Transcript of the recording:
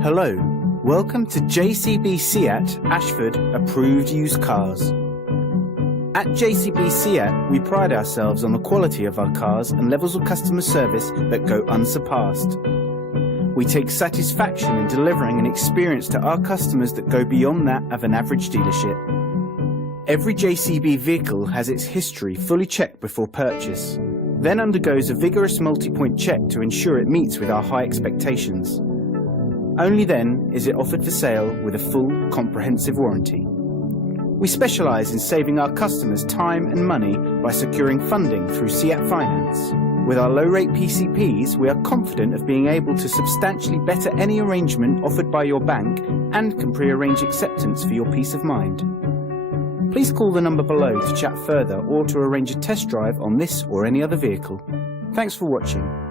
Hello, welcome to JCB Seat Ashford Approved Used Cars. At JCB Seat, we pride ourselves on the quality of our cars and levels of customer service that go unsurpassed. We take satisfaction in delivering an experience to our customers that go beyond that of an average dealership. Every JCB vehicle has its history fully checked before purchase, then undergoes a vigorous multi-point check to ensure it meets with our high expectations. Only then is it offered for sale with a full, comprehensive warranty. We specialise in saving our customers time and money by securing funding through Seat Finance. With our low-rate PCPs, we are confident of being able to substantially better any arrangement offered by your bank and can pre-arrange acceptance for your peace of mind. Please call the number below to chat further or to arrange a test drive on this or any other vehicle. Thanks for watching.